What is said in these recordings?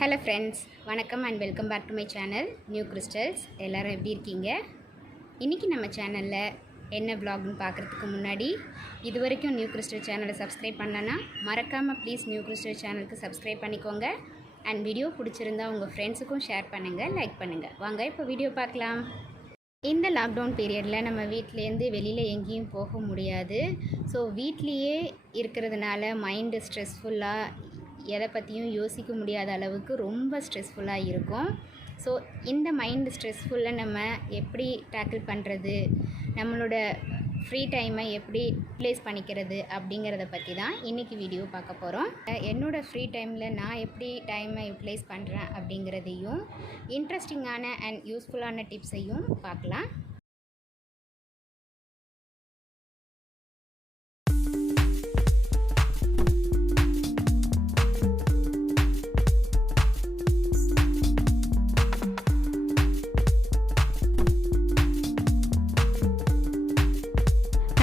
Hello friends, வணக்கம் and welcome back to my channel New Crystals. எல்லோரும் எப்படி இருக்கீங்க? இன்றைக்கி நம்ம சேனலில் என்ன vlogனு பார்க்குறதுக்கு முன்னாடி இது வரைக்கும் நியூ கிறிஸ்டல் சேனலை சப்ஸ்கிரைப் பண்ணலன்னா மறக்காமல் ப்ளீஸ் நியூ கிறிஸ்டல் சேனலுக்கு சப்ஸ்கிரைப் பண்ணிக்கோங்க. அண்ட் வீடியோ பிடிச்சிருந்தா உங்கள் ஃப்ரெண்ட்ஸுக்கும் ஷேர் பண்ணுங்கள், லைக் பண்ணுங்கள். வாங்க இப்போ வீடியோ பார்க்கலாம். இந்த லாக்டவுன் பீரியடில் நம்ம வீட்டிலேருந்து வெளியில் எங்கேயும் போக முடியாது. ஸோ வீட்லேயே இருக்கிறதுனால மைண்டு ஸ்ட்ரெஸ்ஃபுல்லாக, எதை பற்றியும் யோசிக்க முடியாத அளவுக்கு ரொம்ப ஸ்ட்ரெஸ்ஃபுல்லாக இருக்கும். ஸோ இந்த மைண்டு ஸ்ட்ரெஸ்ஃபுல்லை நம்ம எப்படி டேக்கிள் பண்ணுறது, நம்மளோட ஃப்ரீ டைமை எப்படி யூட்டிலைஸ் பண்ணிக்கிறது அப்படிங்கிறத பற்றி தான் இன்றைக்கி வீடியோ பார்க்க போகிறோம். என்னோடய ஃப்ரீ டைமில் நான் எப்படி டைமை யூட்டிலைஸ் பண்ணுறேன் அப்படிங்கிறதையும் இன்ட்ரெஸ்டிங்கான அண்ட் யூஸ்ஃபுல்லான டிப்ஸையும் பார்க்கலாம்.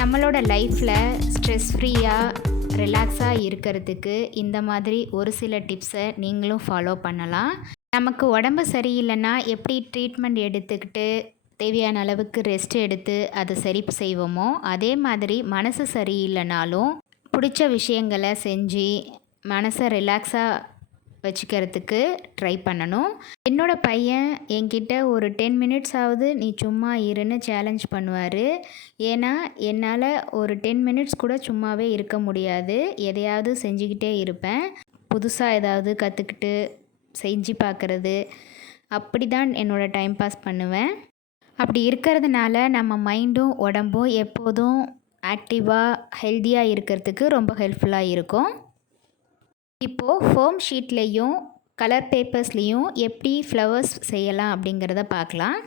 நம்மளோட லைஃப்பில் ஸ்ட்ரெஸ் ஃப்ரீயாக ரிலாக்ஸாக இருக்கிறதுக்கு இந்த மாதிரி ஒரு சில டிப்ஸை நீங்களும் ஃபாலோ பண்ணலாம். நமக்கு உடம்பு சரியில்லைன்னா எப்படி ட்ரீட்மெண்ட் எடுத்துக்கிட்டு தேவையான அளவுக்கு ரெஸ்ட் எடுத்து அதை சரி செய்வோமோ, அதே மாதிரி மனசு சரியில்லைனாலும் பிடிச்ச விஷயங்களை செஞ்சு மனசை ரிலாக்ஸாக வச்சுக்கிறதுக்கு ட்ரை பண்ணணும். என்னோடய பையன் என்கிட்ட ஒரு 10 மினிட்ஸாவது நீ சும்மா இருன்னு சேலஞ்ச் பண்ணுவார். ஏன்னா என்னால் ஒரு 10 மினிட்ஸ் கூட சும்மாவே இருக்க முடியாது. எதையாவது செஞ்சுக்கிட்டே இருப்பேன். புதுசாக ஏதாவது கற்றுக்கிட்டு செஞ்சு பார்க்குறது, அப்படி தான் என்னோடய டைம் பாஸ் பண்ணுவேன். அப்படி இருக்கிறதுனால நம்ம மைண்டும் உடம்பும் எப்போதும் ஆக்டிவாக ஹெல்த்தியாக இருக்கிறதுக்கு ரொம்ப ஹெல்ப்ஃபுல்லாக இருக்கும். இப்போது ஃபோம் ஷீட்லேயும் கலர் பேப்பர்ஸ்லேயும் எப்படி ஃப்ளவர்ஸ் செய்யலாம் அப்படிங்கிறத பார்க்கலாம்.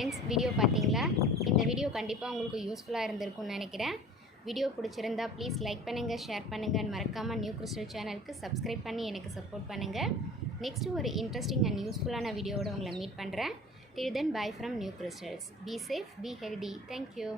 ஃப்ரெண்ட்ஸ், வீடியோ பார்த்தீங்களா? இந்த வீடியோ கண்டிப்பாக உங்களுக்கு யூஸ்ஃபுல்லாக இருந்திருக்கும்னு நினைக்கிறேன். வீடியோ பிடிச்சிருந்தா ப்ளீஸ் லைக் பண்ணுங்கள், ஷேர் பண்ணுங்கள். மறக்காமல் நியூ கிறிஸ்டல் சேனலுக்கு சப்ஸ்கிரைப் பண்ணி எனக்கு சப்போர்ட் பண்ணுங்கள். நெக்ஸ்ட்டு ஒரு இன்ட்ரெஸ்டிங் அண்ட் யூஸ்ஃபுல்லான வீடியோவோட உங்களை மீட் பண்ணுறேன். Till then, bye from New Crystals. Be safe, be healthy. Thank you.